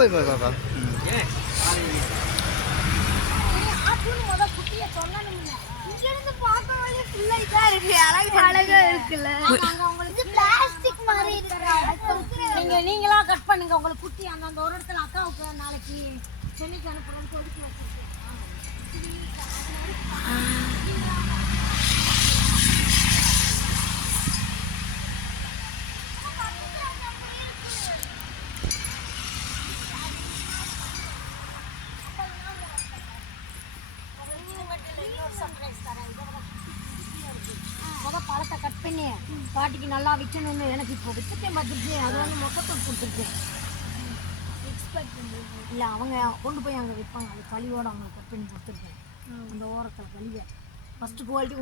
போய் பாப்பா. நீங்களா கட் பண்ணுங்க. உங்களுக்கு குட்டி அந்த ஒரு இடத்துல அக்காவுக்கு நாளைக்கு சென்னைக்கு அனுப்புறோம்னு ஒதுக்கி வச்சிருக்கேன். பழத்தை கட் பண்ணி பாட்டிக்கு நல்லா விற்கணும்னு எனக்கு இப்போ விற்றுட்டேன் பார்த்துருச்சு. அது வந்து மொத்தத்தை கொடுத்துருக்கேன். இல்லை அவங்க கொண்டு போய் அங்கே விற்பாங்க. அது கழிவோடு அவங்களுக்கு கட் பண்ணி கொடுத்துருக்கேன். அந்த ஓரத்தில் கழிவை ஃபஸ்ட்டு குவாலிட்டி